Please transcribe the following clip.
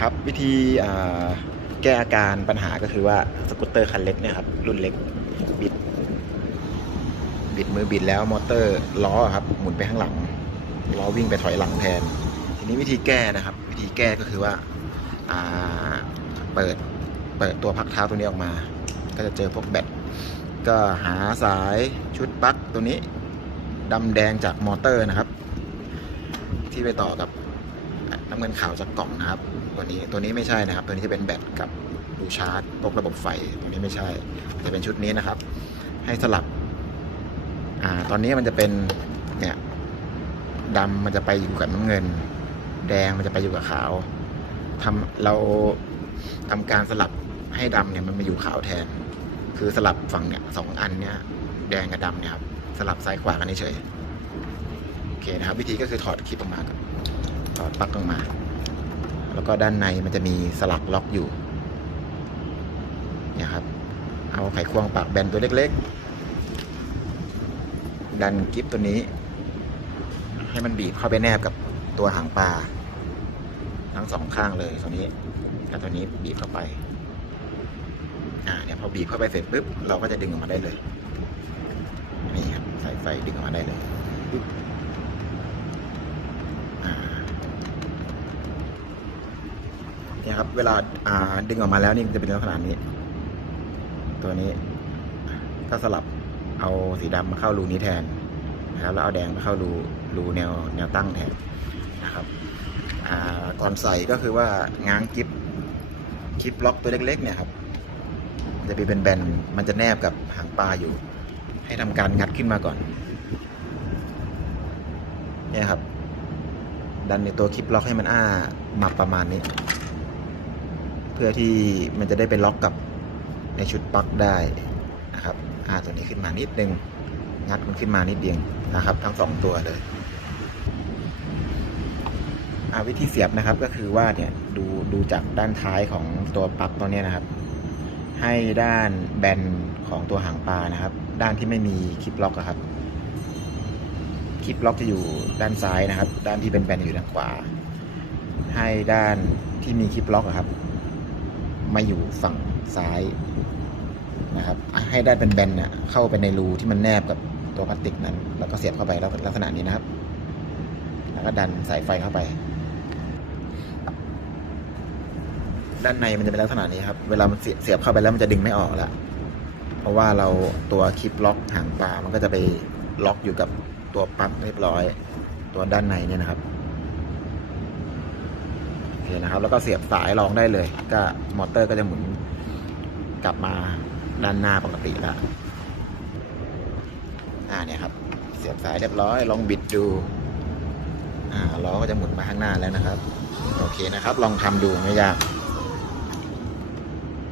ครับวิธีแก้อาการปัญหาก็คือว่าสกูตเตอร์คันเล็กเนี่ยครับรุ่นเล็กบิด บิดมือบิดแล้วมอเตอร์ล้อครับหมุนไปข้างหลังล้อวิ่งไปถอยหลังแทน ทีนี้วิธีแก้นะครับ วิธีแก้ก็คือว่าอ่าเปิดเปิดตัวพักเท้าตัวนี้ออกมา ก็จะเจอพวกแบตก็หาสายชุดปลั๊กตัวนี้ดำแดงจากมอเตอร์นะครับ ที่ไปต่อกับ น้ำเงินขาวจากกล่องนะครับ ตัวนี้ตัวนี้ไม่ใช่นะครับ ตัวนี้จะเป็นแบตกับดูชาร์จพวกระบบไฟตัวนี้ไม่ใช่ จะเป็นชุดนี้นะครับ ให้สลับอ่าตอนนี้มันจะเป็นเนี่ยดำมันจะไปอยู่กับน้ำเงิน แดงมันจะไปอยู่กับขาวทำเราทำการสลับให้ดำเนี่ยมันมาอยู่ขาวแทน คือสลับฝั่งเนี่ยสองอันเนี่ยแดงกับดำเนี่ยครับสลับซ้ายขวากันเฉยโอเคนะครับ วิธีก็คือถอดคลิปออกมาก่อน ถอดปลั๊กออกมา แล้วก็ด้านในมันจะมีสลักล็อกอยู่เนี่ยครับ เอาไขควงปากแบนตัวเล็กๆ ดันกิฟตัวนี้ ให้มันบีบเข้าไปแนบกับตัวหางปลาทั้งสองข้างเลยตัวนี้กับตัวนี้บีบเข้าไปอ่าเนี่ยพอบีบเข้าไปเสร็จปุ๊บเราก็จะดึงออกมาได้เลยนี่ครับสายไฟดึงออกมาได้เลยปุ๊บอ่าเนี่ยครับ เวลาอ่าดึงออกมาแล้วนี่จะเป็นลักษณะนี้ ตัวนี้ก็สลับเอาสีดำมาเข้ารูนี้แทนนะครับแล้วเอาแดงมาเข้ารูรูแนวแนวตั้งแทนนะครับก่อนใส่ก็คือว่าง้างกิฟกิฟล็อกตัวเล็กๆเนี่ยครับมันจะเป็นแบนมันจะแนบกับหางปลาอยู่ ให้ทำการงัดขึ้นมาก่อนเนี่ยครับ ดันในตัวคลิปล็อกให้มันอ้ามาประมาณนี้ พื่อที่มันจะได้ไปล็อกกับในชุดปลั๊กได้นะครับอ้าตัวนี้ขึ้นมานิดนึง งัดมันขึ้นมานิดเดียวนะครับ ทั้งสองตัวเลยอ่าวิธีเสียบนะครับก็คือว่าเนี่ยดูดูจากด้านท้ายของตัวปลั๊กตัวนี้นะครับ ให้ด้านแบนของตัวหางปลานะครับ ด้านที่ไม่มีคลิปล็อกอะครับคลิปล็อกจะอยู่ด้านซ้ายนะครับ ด้านที่เป็นแบนอยู่ด้านขวา ให้ด้านที่มีคลิปล็อกอะครับ มาอยู่ฝั่งซ้ายนะครับ ให้ได้เป็นแบนเนี่ยเข้าไปในรูที่มันแนบกับตัวพลาสติกนั้น แล้วก็เสียบเข้าไปแล้วลักษณะนี้นะครับ แล้วก็ดันสายไฟเข้าไป ด้านในมันจะเป็นลักษณะนี้ครับ เวลามันเสียบเข้าไปแล้วมันจะดึงไม่ออกล้วเพราะว่าเราตัวคลิปล็อกหางปลามันก็จะไปล็อกอยู่กับตัวปั๊กเรียบร้อย ตัวด้านในเนี่ยนะครับ เคนะครับ แล้วก็เสียบสายรองได้เลย ก็มอเตอร์ก็จะหมุนกลับมาด้านหน้าปกติแล้วอ่าเนี่ยครับ เสียบสายเรียบร้อย ลองบิดดู อ่าล้อก็จะหมุนมาข้างหน้าแล้วนะครับ โอเคนะครับ ลองทำดูไม่ยาก